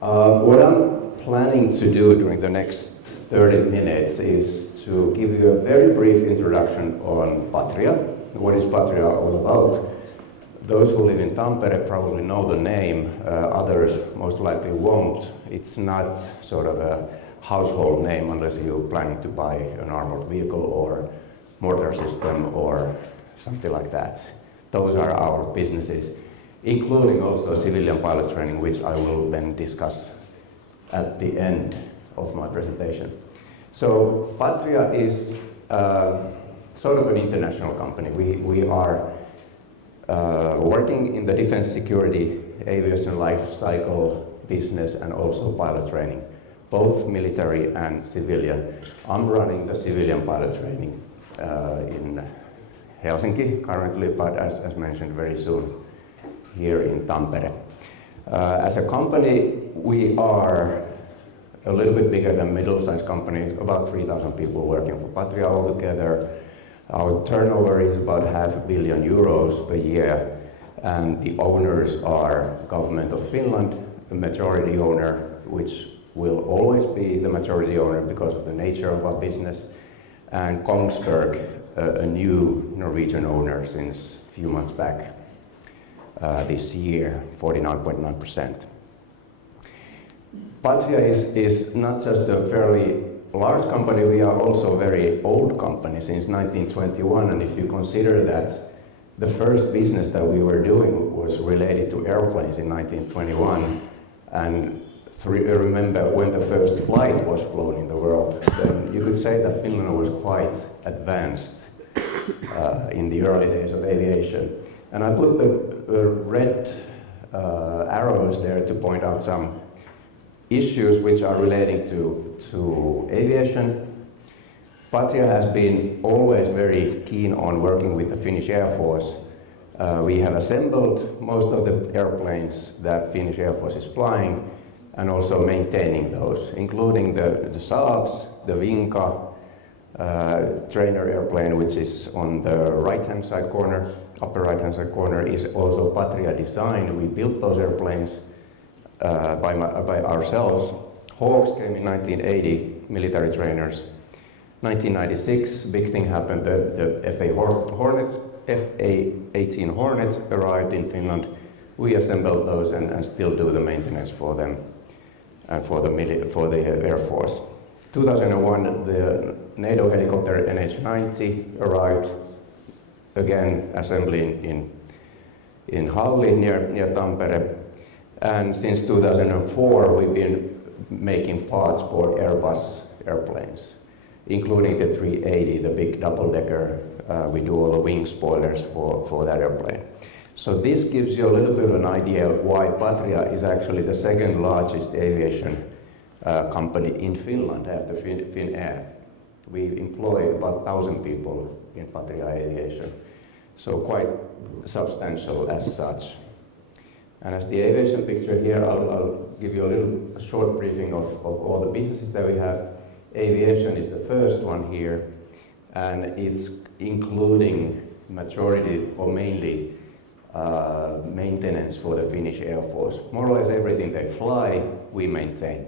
What I'm planning to do during the next 30 minutes is to give you a very brief introduction on Patria. What is Patria all about? Those who live in Tampere probably know the name, others most likely won't. It's not sort of a household name unless you're planning to buy an armored vehicle or mortar system or something like that. Those are our businesses, including also civilian pilot training, which I will then discuss at the end of my presentation. So Patria is sort of an international company. We are working in the defense security, aviation life cycle business, and also pilot training, both military and civilian. I'm running the civilian pilot training in Helsinki currently, but as mentioned, very soon here in Tampere. As a company, we are a little bit bigger than middle-sized companies, about 3,000 people working for Patria altogether. Our turnover is about €500 million per year, and the owners are government of Finland, the majority owner, which will always be the majority owner because of the nature of our business, and Kongsberg, a new Norwegian owner since a few months back this year, 49.9%. Patria is not just a fairly large company, we are also a very old company since 1921, and if you consider that the first business that we were doing was related to airplanes in 1921, and remember when the first flight was flown in the world, then you could say that Finland was quite advanced in the early days of aviation. And I put the red arrows there to point out some issues which are relating to aviation. Patria has been always very keen on working with the Finnish Air Force. We have assembled most of the airplanes that Finnish Air Force is flying and also maintaining those, including the Saabs, the Vinca trainer airplane, which is on the right-hand side corner, upper right-hand side corner, is also Patria design. We built those airplanes by ourselves. Hawks came in 1980, military trainers. 1996, big thing happened, the FA-18 Hornets arrived in Finland. We assembled those and still do the maintenance for them and for the Air Force. 2001, the NATO helicopter NH-90 arrived, again assembly in Halli near Tampere. And since 2004, we've been making parts for Airbus airplanes, including the 380, the big double-decker. We do all the wing spoilers for that airplane. So this gives you a little bit of an idea of why Patria is actually the second largest aviation company in Finland after Finnair. We employ about 1,000 people in Patria Aviation, so quite substantial as such. And as the aviation picture here, I'll give you a short briefing of all the businesses that we have. Aviation is the first one here, and it's including majority or mainly maintenance for the Finnish Air Force. More or less everything they fly, we maintain,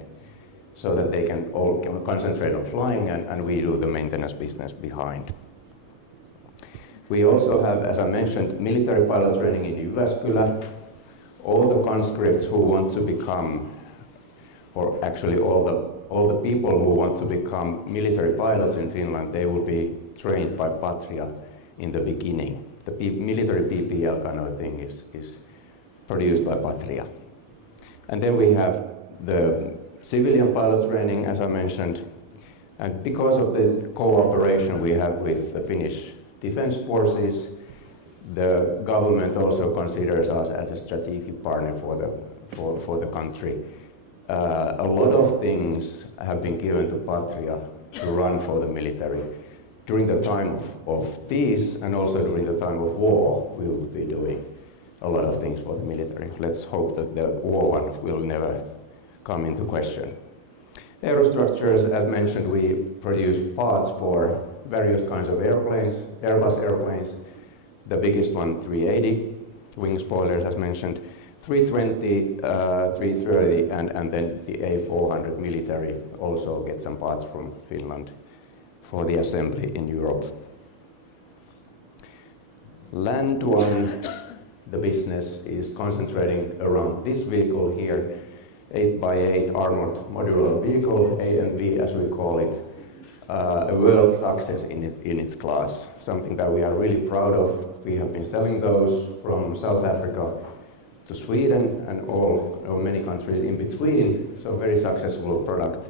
so that they can all concentrate on flying, and we do the maintenance business behind. We also have, as I mentioned, military pilot training in Jyväskylä. All the conscripts who want to become, or actually all the people who want to become military pilots in Finland, they will be trained by Patria in the beginning. The military PPL kind of a thing is produced by Patria. And then we have the civilian pilot training, as I mentioned, and because of the cooperation we have with the Finnish Defense Forces, the government also considers us as a strategic partner for the country. A lot of things have been given to Patria to run for the military. During the time of peace and also during the time of war, we will be doing a lot of things for the military. Let's hope that the war one will never come into question. Aerostructures, as mentioned, we produce parts for various kinds of airplanes, Airbus airplanes. The biggest one, 380, wing spoilers, as mentioned. 320, 330, and then the A400 military also get some parts from Finland for the assembly in Europe. Land one, the business is concentrating around this vehicle here, 8x8 armored modular vehicle, A&V as we call it, a world success in its class, something that we are really proud of. We have been selling those from South Africa to Sweden and many countries in between, so very successful product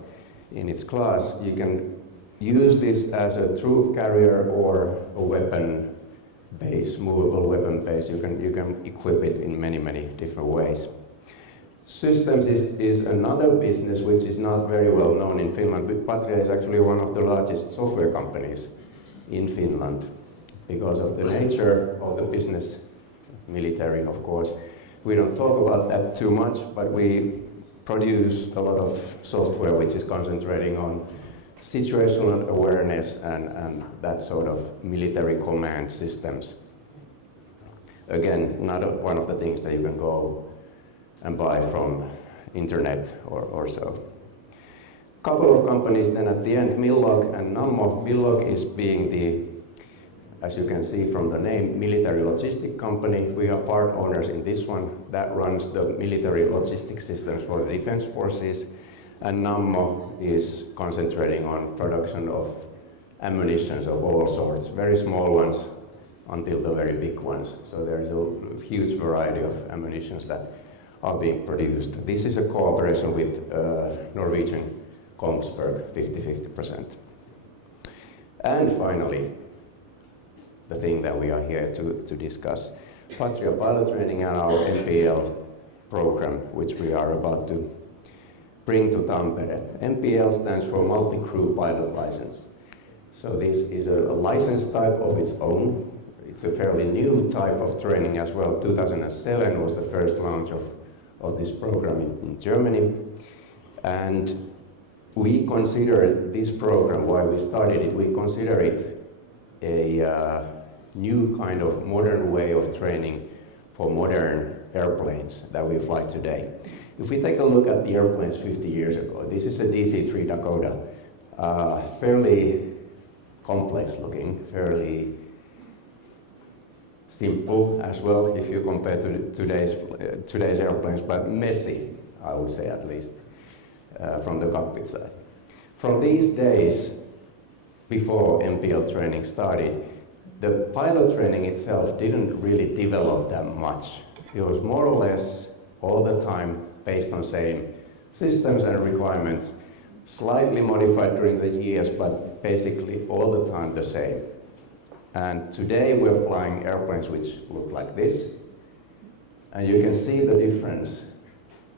in its class. You can use this as a troop carrier or a weapon base, movable weapon base. You can equip it in many different ways. Systems is another business which is not very well known in Finland, but Patria is actually one of the largest software companies in Finland because of the nature of the business, military of course. We don't talk about that too much, but we produce a lot of software which is concentrating on situational awareness and that sort of military command systems. Again, not one of the things that you can go and buy from internet or so. Couple of companies then at the end, Millog and Nammo. Millog is being the, as you can see from the name, military logistic company. We are part owners in this one that runs the military logistic systems for the defense forces. And Nammo is concentrating on production of ammunitions of all sorts, very small ones until the very big ones. So there is a huge variety of ammunitions that are being produced. This is a cooperation with Norwegian Kongsberg, 50-50%. And finally, the thing that we are here to discuss, Patria pilot training and our MPL program, which we are about to bring to Tampere. MPL stands for Multi-Crew Pilot License. So this is a license type of its own. It's a fairly new type of training as well. 2007 was the first launch of this program in Germany. And we consider this program, why we started it, we consider it a new kind of modern way of training for modern airplanes that we fly today. If we take a look at the airplanes 50 years ago, this is a DC-3 Dakota, fairly complex looking, fairly simple as well if you compare to today's airplanes, but messy, I would say at least, from the cockpit side. From these days, before MPL training started, the pilot training itself didn't really develop that much. It was more or less all the time based on same systems and requirements, slightly modified during the years, but basically all the time the same. And today we're flying airplanes which look like this, and you can see the difference.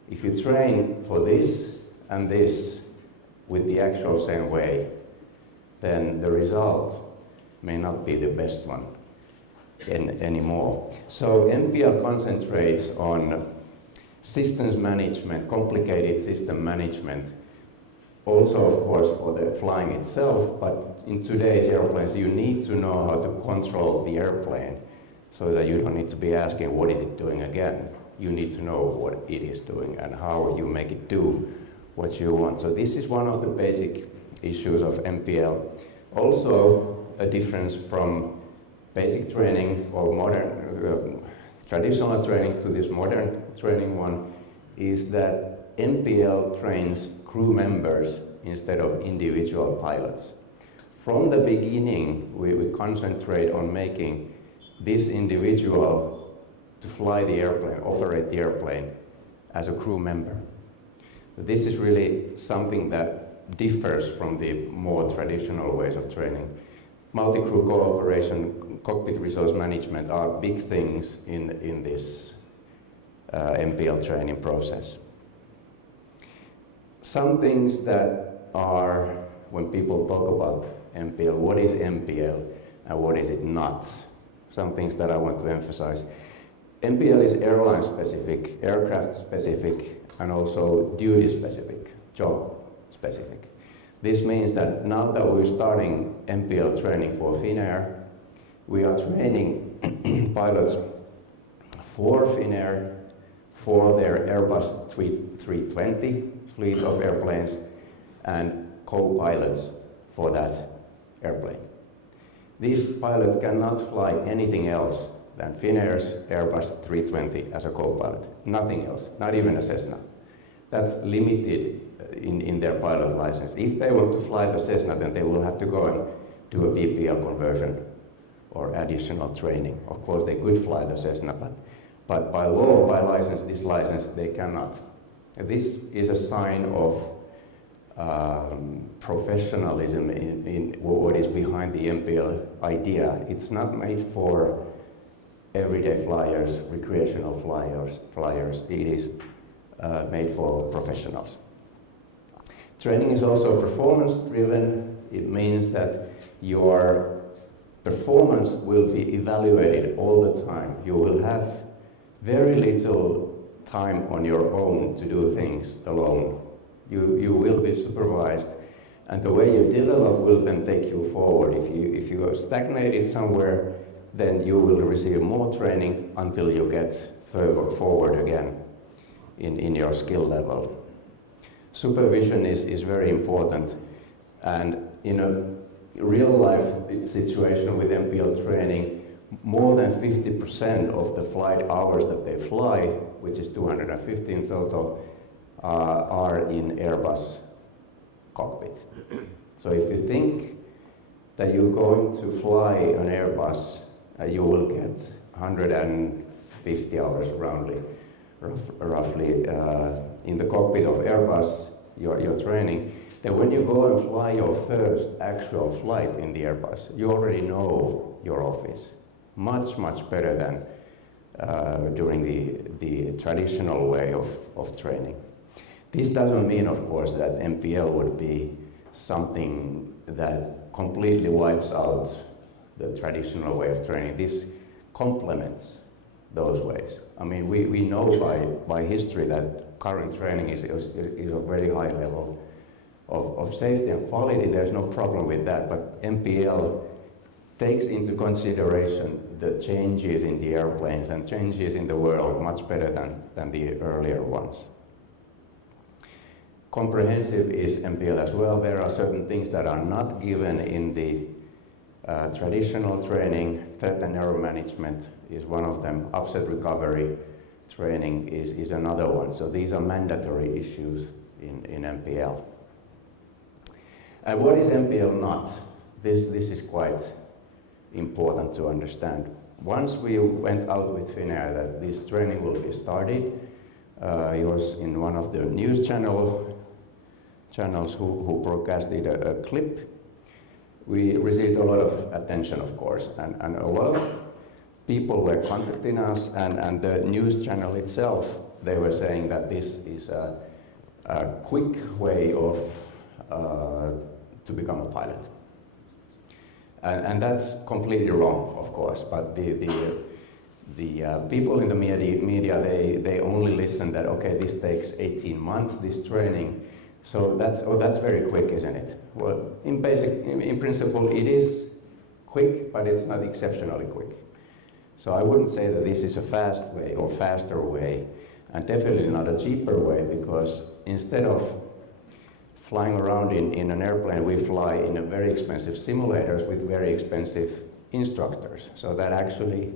If you train for this and this with the actual same way, then the result may not be the best one anymore. So MPL concentrates on systems management, complicated system management, also of course for the flying itself, but in today's airplanes you need to know how to control the airplane so that you don't need to be asking what is it doing again. You need to know what it is doing and how you make it do what you want. So this is one of the basic issues of MPL. Also a difference from basic training or modern traditional training to this modern training one is that MPL trains crew members instead of individual pilots. From the beginning, we concentrate on making this individual to fly the airplane, operate the airplane as a crew member. This is really something that differs from the more traditional ways of training. Multi-crew cooperation, cockpit resource management are big things in this MPL training process. Some things that are, when people talk about MPL, what is MPL and what is it not? Some things that I want to emphasize. MPL is airline specific, aircraft specific, and also duty specific, job specific. This means that now that we're starting MPL training for Finnair, we are training pilots for Finnair, for their Airbus 320 fleet of airplanes and co-pilots for that airplane. These pilots cannot fly anything else than Finnair's Airbus 320 as a co-pilot. Nothing else, not even a Cessna. That's limited in their pilot license. If they want to fly the Cessna, then they will have to go and do a PPL conversion or additional training. Of course, they could fly the Cessna, but by law, by license, this license, they cannot. This is a sign of professionalism in what is behind the MPL idea. It's not made for everyday flyers, recreational flyers. It is made for professionals. Training is also performance driven. It means that your performance will be evaluated all the time. You will have very little time on your own to do things alone. You will be supervised, and the way you develop will then take you forward. If you have stagnated somewhere, then you will receive more training until you get further forward again in your skill level. Supervision is very important, and in a real life situation with MPL training, more than 50% of the flight hours that they fly, which is 250 in total, are in Airbus cockpit. So if you think that you're going to fly an Airbus, you will get 150 hours roughly in the cockpit of Airbus, your training. Then when you go and fly your first actual flight in the Airbus, you already know your office much better than during the traditional way of training. This doesn't mean, of course, that MPL would be something that completely wipes out the traditional way of training. This complements those ways. I mean, we know by history that current training is a very high level of safety and quality. There's no problem with that, but MPL takes into consideration the changes in the airplanes and changes in the world much better than the earlier ones. Comprehensive is MPL as well. There are certain things that are not given in the traditional training. Threat and error management is one of them. Upset recovery training is another one. So these are mandatory issues in MPL. And what is MPL not? This is quite important to understand. Once we went out with Finnair that this training will be started, it was in one of the news channels who broadcasted a clip. We received a lot of attention, of course, and a lot of people were contacting us, and the news channel itself, they were saying that this is a quick way of to become a pilot. And that's completely wrong, of course, but the people in the media, they only listen that, okay, this takes 18 months, this training, so that's very quick, isn't it? Well, in principle, it is quick, but it's not exceptionally quick. So I wouldn't say that this is a fast way or faster way, and definitely not a cheaper way, because instead of flying around in an airplane, we fly in a very expensive simulators with very expensive instructors. So that actually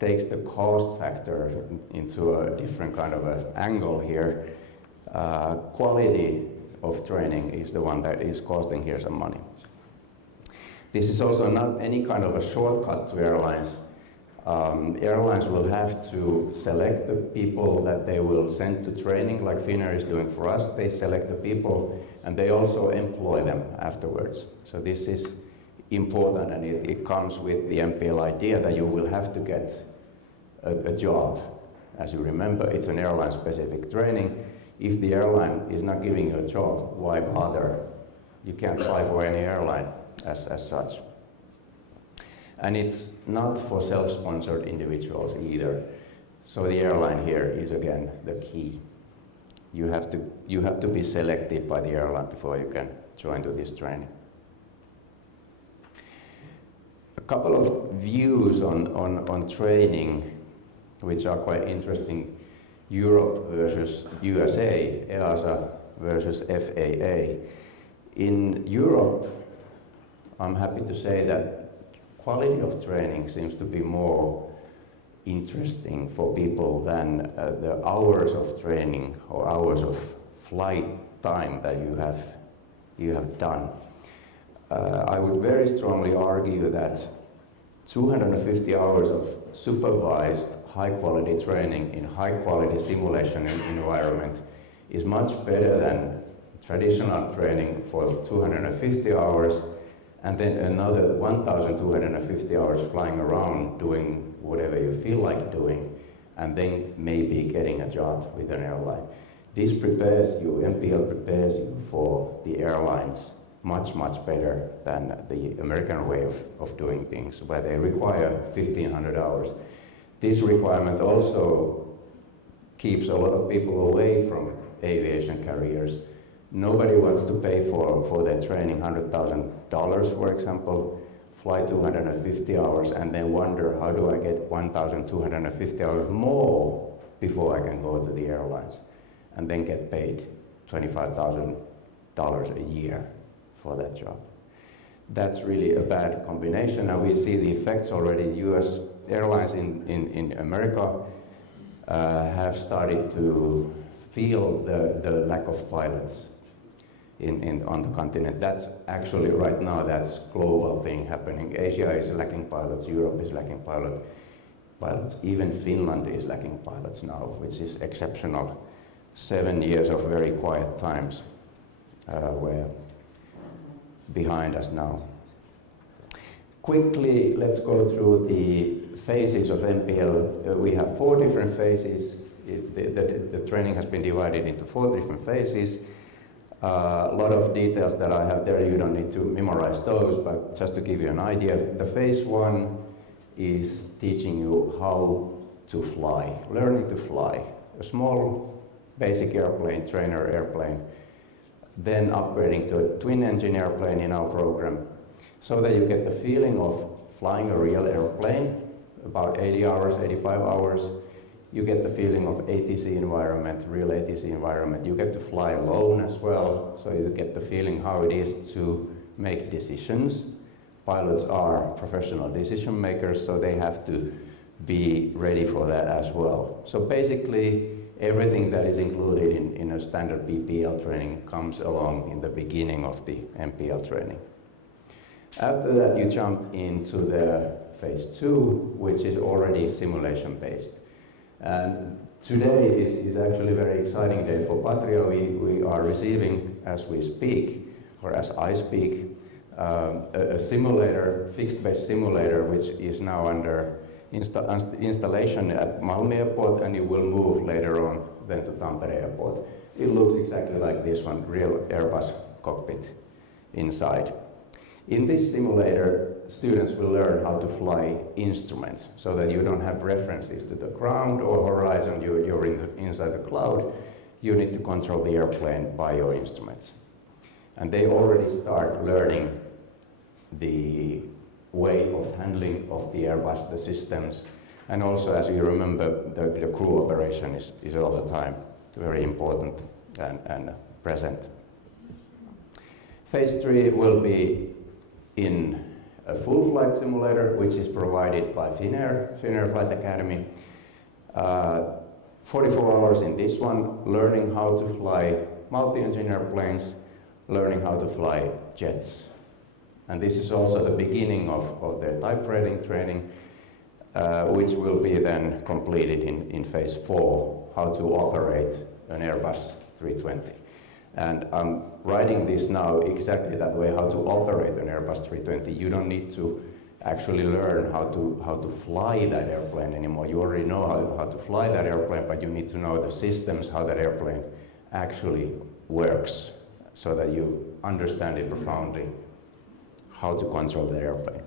takes the cost factor into a different kind of an angle here. Quality of training is the one that is costing here some money. This is also not any kind of a shortcut to airlines. Airlines will have to select the people that they will send to training, like Finnair is doing for us. They select the people and they also employ them afterwards. So this is important, and it comes with the MPL idea that you will have to get a job. As you remember, it's an airline-specific training. If the airline is not giving you a job, why bother? You can't fly for any airline as such. And it's not for self-sponsored individuals either. So the airline here is again the key. You have to be selected by the airline before you can join to this training. A couple of views on training, which are quite interesting. Europe versus USA, EASA versus FAA. In Europe, I'm happy to say that quality of training seems to be more interesting for people than the hours of training or hours of flight time that you have done. I would very strongly argue that 250 hours of supervised high-quality training in high-quality simulation environment is much better than traditional training for 250 hours and then another 1,250 hours flying around doing whatever you feel like doing and then maybe getting a job with an airline. This prepares you, MPL prepares you for the airlines much better than the American way of doing things, where they require 1,500 hours. This requirement also keeps a lot of people away from aviation careers. Nobody wants to pay for their training $100,000, for example, fly 250 hours and then wonder, how do I get 1,250 hours more before I can go to the airlines and then get paid $25,000 a year for that job. That's really a bad combination, and we see the effects already. US airlines in America have started to feel the lack of pilots on the continent. That's actually right now, that's global thing happening. Asia is lacking pilots, Europe is lacking pilots, even Finland is lacking pilots now, which is exceptional. 7 years of very quiet times were behind us now. Quickly, let's go through the phases of MPL. We have 4 different phases. The training has been divided into 4 different phases. A lot of details that I have there, you don't need to memorize those, but just to give you an idea, the phase 1 is teaching you how to fly, learning to fly. A small basic airplane, trainer airplane, then upgrading to a twin-engine airplane in our program, so that you get the feeling of flying a real airplane, about 80 hours, 85 hours. You get the feeling of ATC environment, real ATC environment. You get to fly alone as well, so you get the feeling how it is to make decisions. Pilots are professional decision makers, so they have to be ready for that as well. So basically, everything that is included in a standard PPL training comes along in the beginning of the MPL training. After that, you jump into the phase 2, which is already simulation-based. And today is actually a very exciting day for Patria. We are receiving, as we speak, or as I speak, a simulator, fixed-base simulator, which is now under installation at Malmö Airport, and it will move later on then to Tampere Airport. It looks exactly like this one, real Airbus cockpit inside. In this simulator, students will learn how to fly instruments, so that you don't have references to the ground or horizon. You're inside the cloud. You need to control the airplane by your instruments. And they already start learning the way of handling of the Airbus, the systems, and also, as you remember, the crew operation is all the time very important and present. Phase 3 will be in a full flight simulator, which is provided by Finnair Flight Academy. 44 hours in this one, learning how to fly multi-engine airplanes, learning how to fly jets. And this is also the beginning of their type rating training, which will be then completed in phase 4, how to operate an Airbus 320. And I'm writing this now exactly that way, how to operate an Airbus 320. You don't need to actually learn how to fly that airplane anymore. You already know how to fly that airplane, but you need to know the systems, how that airplane actually works, so that you understand it profoundly, how to control the airplane.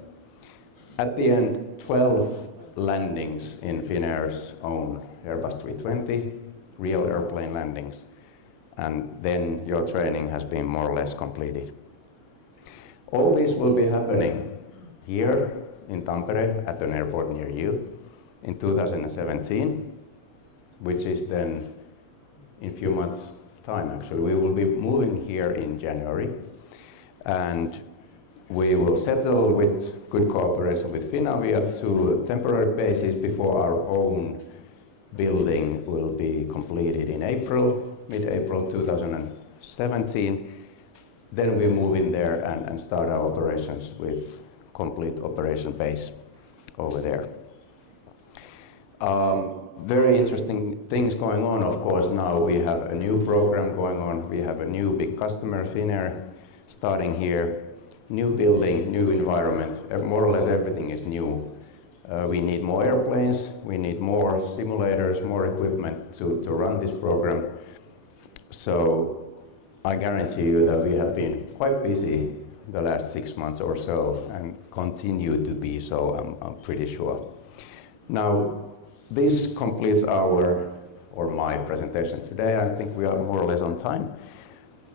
At the end, 12 landings in Finnair's own Airbus 320, real airplane landings, and then your training has been more or less completed. All this will be happening here in Tampere at an airport near you in 2017. which is then in a few months' time actually. We will be moving here in January, and we will settle with good cooperation with Finavia to temporary basis before our own building will be completed in April, mid-April 2017. Then we move in there and start our operations with complete operation base over there. Very interesting things going on, of course. Now we have a new program going on. We have a new big customer, Finnair, starting here. New building, new environment. More or less everything is new. We need more airplanes, we need more simulators, more equipment to run this program. So I guarantee you that we have been quite busy the last 6 months or so and continue to be so, I'm pretty sure. Now, this completes my presentation today. I think we are more or less on time.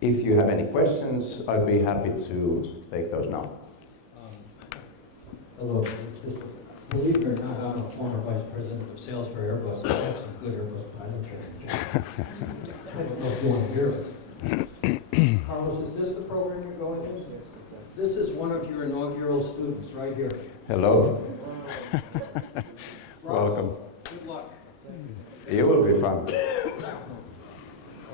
If you have any questions, I'd be happy to take those now. Hello. Believe it or not, I'm a former vice president of sales for Airbus. I have some good Airbus pilot training. I don't know if you want to hear it. Carlos, is this the program you're going in? This is one of your inaugural students right here. Hello. Welcome. Good luck. It will be fun.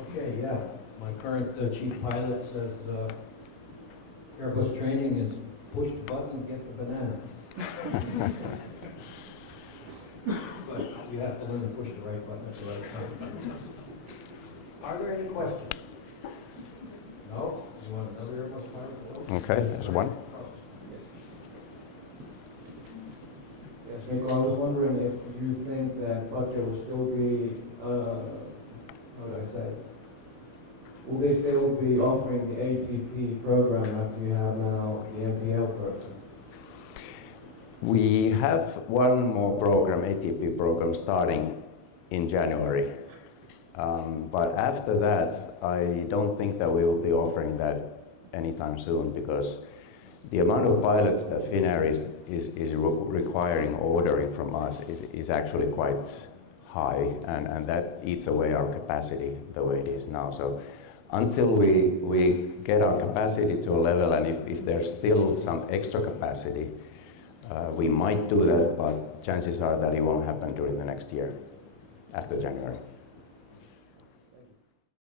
Okay, yeah. My current chief pilot says Airbus training is push the button and get the banana. But you have to learn to push the right button at the right time. Are there any questions? No? You want another Airbus pilot? Okay, there's one. Yes, Mikko, I was wondering if you think that Patria will still be, how would I say, will they still be offering the ATP program after you have now the MPL program? We have one more program, ATP program, starting in January. But after that, I don't think that we will be offering that anytime soon, because the amount of pilots that Finnair is requiring, ordering from us is actually quite high, and that eats away our capacity the way it is now. So until we get our capacity to a level, and if there's still some extra capacity, we might do that, but chances are that it won't happen during the next year, after January.